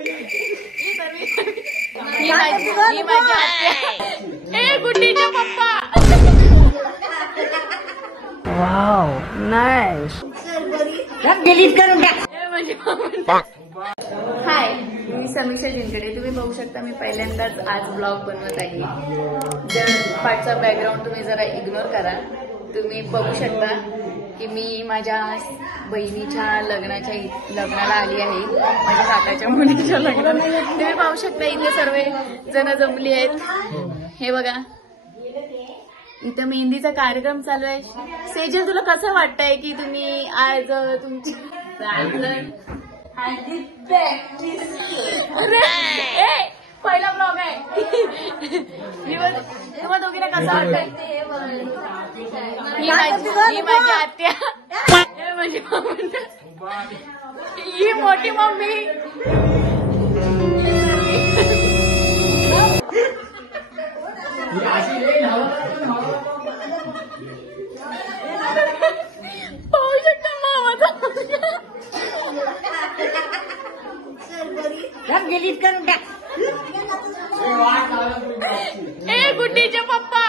ही माझी आत्या. ए गुड्डीचा पप्पा. Wow nice. डिलीट करून टाक. हाय, मी समीक्षा जिंकडे. तुम्ही बघू शकता मी पहिल्यांदाच आज ब्लॉग बनवत आहे. जर पाठचा बॅकग्राऊंड तुम्ही जरा इग्नोर करा. तुम्ही बघू शकता की मी माझ्या बहिणीच्या लग्नाला आली आहे, माझ्या काकाच्या मुलीच्या लग्नाला. तुम्ही पाहू शकता इथे सर्व जण जमली आहेत. हे बघा इथं मेहंदीचा कार्यक्रम चालू आहे. सेजल तुला कसं वाटतंय की तुम्ही आज तुमची पहिला ब्लॉग आहे. तुम्हाला दोघीला कसं वाटतंय? ही माझी आत्या, ही मोठी मम्मी. पाहू शकता मामाचा डिलीट करून टाक. ए गुड्डीचे पप्पा.